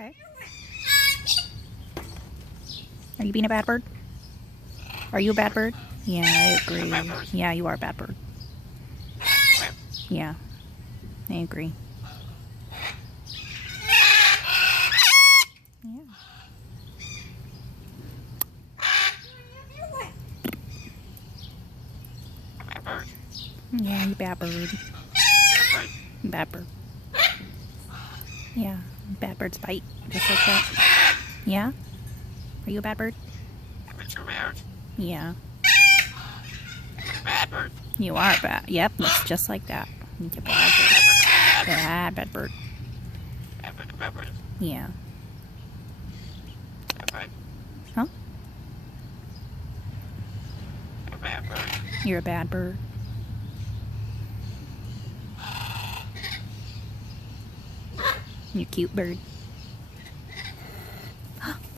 Okay. Are you being a bad bird? Are you a bad bird? Yeah, I agree. Yeah, you are a bad bird. Yeah, I agree. Yeah. Yeah, you bad bird. Bad bird. Yeah, bad birds bite just like that. Yeah? Are you a bad bird? Yeah. You are bad. Yep, it's just like that. You're a bad bird. Bad bird. Yeah. Huh? You're a bad bird. You cute bird.